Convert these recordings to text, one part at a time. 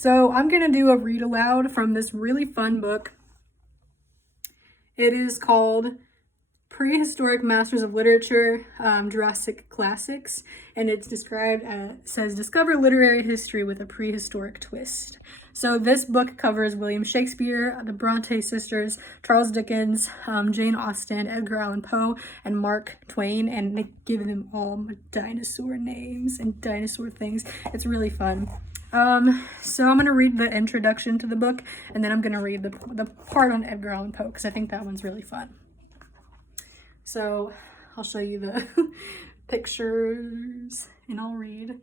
So I'm going to do a read aloud from this really fun book. It is called Prehistoric Masters of Literature, Jurassic Classics, and it's described as, says, discover literary history with a prehistoric twist. So this book covers William Shakespeare, the Bronte sisters, Charles Dickens, Jane Austen, Edgar Allan Poe, and Mark Twain, and they give them all dinosaur names and dinosaur things. It's really fun. So I'm going to read the introduction to the book, and then I'm going to read the part on Edgar Allan Poe, because I think that one's really fun. So I'll show you the pictures, and I'll read.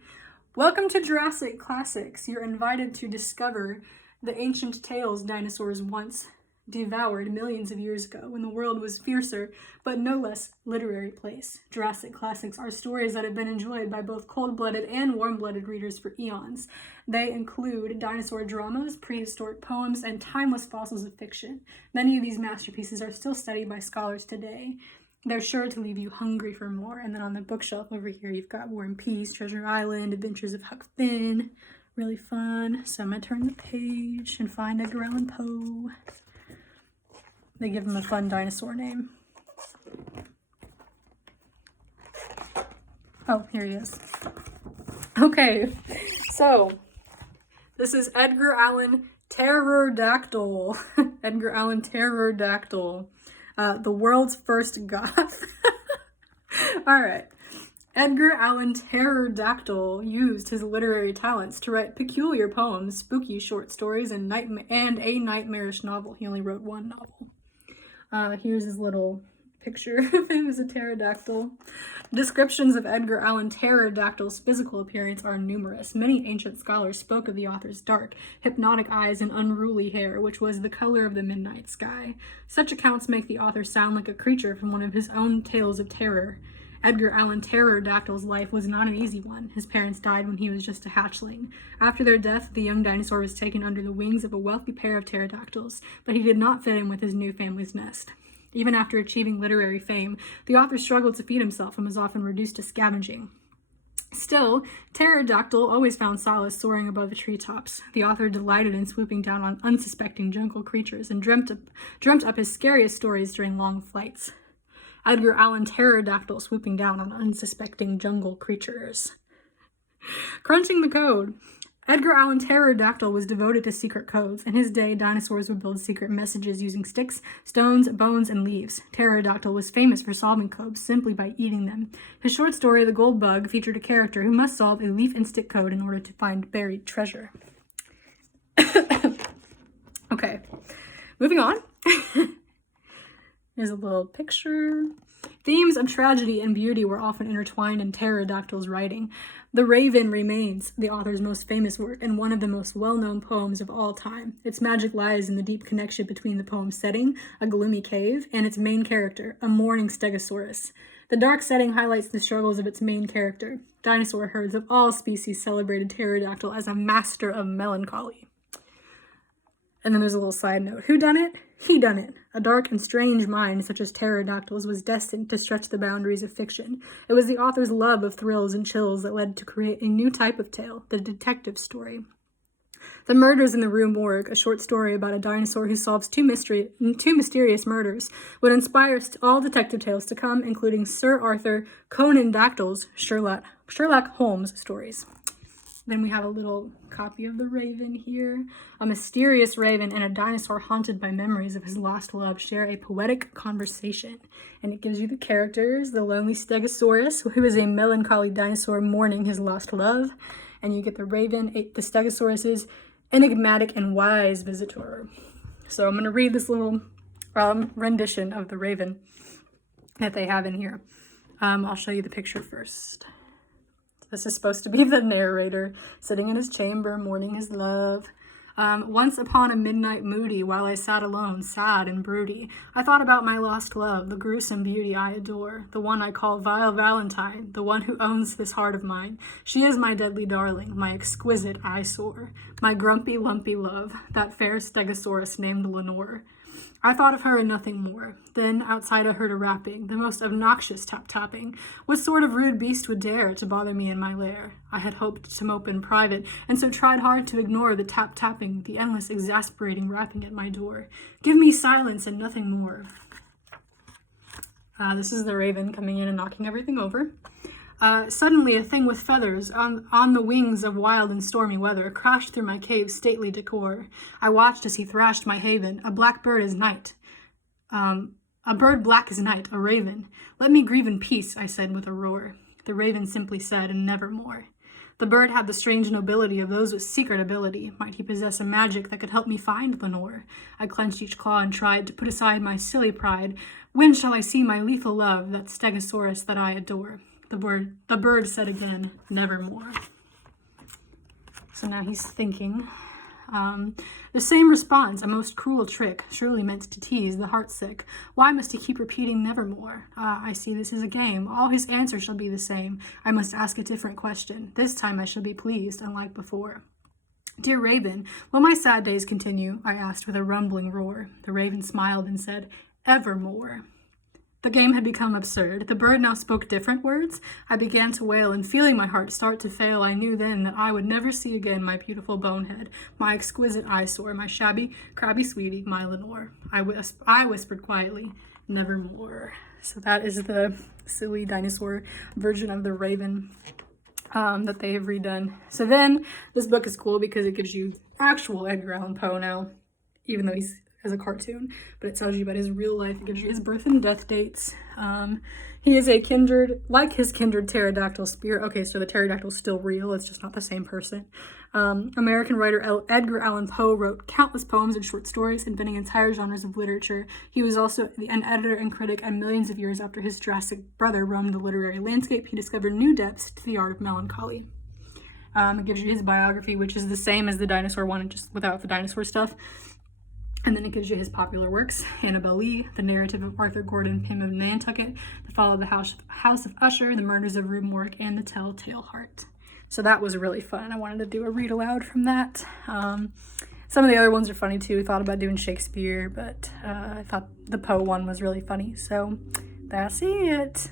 Welcome to Jurassic Classics. You're invited to discover the ancient tales dinosaurs once devoured millions of years ago when the world was fiercer but no less literary place. Jurassic Classics are stories that have been enjoyed by both cold-blooded and warm-blooded readers for eons. They include dinosaur dramas, prehistoric poems, and timeless fossils of fiction. Many of these masterpieces are still studied by scholars today. They're sure to leave you hungry for more. And then on the bookshelf over here, you've got War and Peace, Treasure Island, Adventures of Huck Finn. Really fun. So I'm going to turn the page and find Edgar Allan Poe. They give him a fun dinosaur name. Oh, here he is. Okay, so this is Edgar Allan Terrordactyl. Edgar Allan Terrordactyl. The world's first goth. All right. Edgar Allan Terrordactyl used his literary talents to write peculiar poems, spooky short stories, and a nightmarish novel. He only wrote one novel. Here's his little picture of him as a pterodactyl. Descriptions of Edgar Allan Terrordactyl's physical appearance are numerous. Many ancient scholars spoke of the author's dark, hypnotic eyes and unruly hair, which was the color of the midnight sky. Such accounts make the author sound like a creature from one of his own tales of terror. Edgar Allan Terrordactyl's life was not an easy one. His parents died when he was just a hatchling. After their death, the young dinosaur was taken under the wings of a wealthy pair of pterodactyls, but he did not fit in with his new family's nest. Even after achieving literary fame, the author struggled to feed himself and was often reduced to scavenging. Still, Terrordactyl always found solace soaring above the treetops. The author delighted in swooping down on unsuspecting jungle creatures and dreamt up his scariest stories during long flights. Edgar Allan Terrordactyl swooping down on unsuspecting jungle creatures. Crunching the code. Edgar Allan Terrordactyl was devoted to secret codes. In his day, dinosaurs would build secret messages using sticks, stones, bones, and leaves. Terrordactyl was famous for solving codes simply by eating them. His short story, The Gold Bug, featured a character who must solve a leaf and stick code in order to find buried treasure. Okay, moving on. Here's a little picture. Themes of tragedy and beauty were often intertwined in Terrordactyl's writing. The Raven remains the author's most famous work and one of the most well-known poems of all time. Its magic lies in the deep connection between the poem's setting, a gloomy cave, and its main character, a mourning stegosaurus. The dark setting highlights the struggles of its main character. Dinosaur herds of all species celebrated Terrordactyl as a master of melancholy. And then there's a little side note. Who done it? He done it. A dark and strange mind such as Terrordactyl's was destined to stretch the boundaries of fiction. It was the author's love of thrills and chills that led to create a new type of tale, the detective story. The Murders in the Rue Morgue, a short story about a dinosaur who solves two mysterious murders, would inspire all detective tales to come, including Sir Arthur Conan Doyle's Sherlock Holmes stories. Then we have a little copy of the Raven here. A mysterious raven and a dinosaur haunted by memories of his lost love share a poetic conversation. And it gives you the characters, the lonely Stegosaurus, who is a melancholy dinosaur mourning his lost love. And you get the Raven, the Stegosaurus's enigmatic and wise visitor. So I'm going to read this little rendition of the Raven that they have in here. I'll show you the picture first. This is supposed to be the narrator sitting in his chamber, mourning his love. Once upon a midnight moody, while I sat alone, sad and broody, I thought about my lost love, the gruesome beauty I adore, the one I call Vile Valentine, the one who owns this heart of mine. She is my deadly darling, my exquisite eyesore, my grumpy, lumpy love, that fair stegosaurus named Lenore. I thought of her and nothing more. Then, outside I heard a rapping, the most obnoxious tap-tapping. What sort of rude beast would dare to bother me in my lair? I had hoped to mope in private, and so tried hard to ignore the tap-tapping, the endless exasperating rapping at my door. Give me silence and nothing more. This is the raven coming in and knocking everything over. Suddenly, a thing with feathers, on the wings of wild and stormy weather, crashed through my cave's stately decor. I watched as he thrashed my haven. A black bird is night. A bird black as night, a raven. Let me grieve in peace, I said with a roar. The raven simply said, and nevermore. The bird had the strange nobility of those with secret ability. Might he possess a magic that could help me find Lenore? I clenched each claw and tried to put aside my silly pride. When shall I see my lethal love, that stegosaurus that I adore? The bird said again, nevermore. So now he's thinking. The same response, a most cruel trick, surely meant to tease the heartsick. Why must he keep repeating nevermore? I see this is a game. All his answers shall be the same. I must ask a different question. This time I shall be pleased, unlike before. Dear Raven, will my sad days continue? I asked with a rumbling roar. The raven smiled and said, evermore. The game had become absurd. The bird now spoke different words. I began to wail, and feeling my heart start to fail, I knew then that I would never see again my beautiful bonehead, my exquisite eyesore, my shabby, crabby sweetie, my Lenore. I whispered quietly, nevermore. So that is the silly dinosaur version of the raven that they have redone. So then this book is cool because it gives you actual Edgar Allan Poe now, even though he's as a cartoon, but it tells you about his real life. It gives you his birth and death dates. He is a kindred, like his kindred pterodactyl spirit. Okay, so the pterodactyl is still real, it's just not the same person. American writer Edgar Allan Poe wrote countless poems and short stories, inventing entire genres of literature. He was also an editor and critic, and millions of years after his Jurassic brother roamed the literary landscape, he discovered new depths to the art of melancholy. It gives you his biography, which is the same as the dinosaur one, just without the dinosaur stuff. And then it gives you his popular works, Annabel Lee, the narrative of Arthur Gordon Pym of Nantucket, The Fall of the House of Usher, The Murders of Rube Morrick, and The Telltale Heart. So that was really fun. I wanted to do a read aloud from that. Some of the other ones are funny too. I thought about doing Shakespeare, but I thought the Poe one was really funny. So that's it.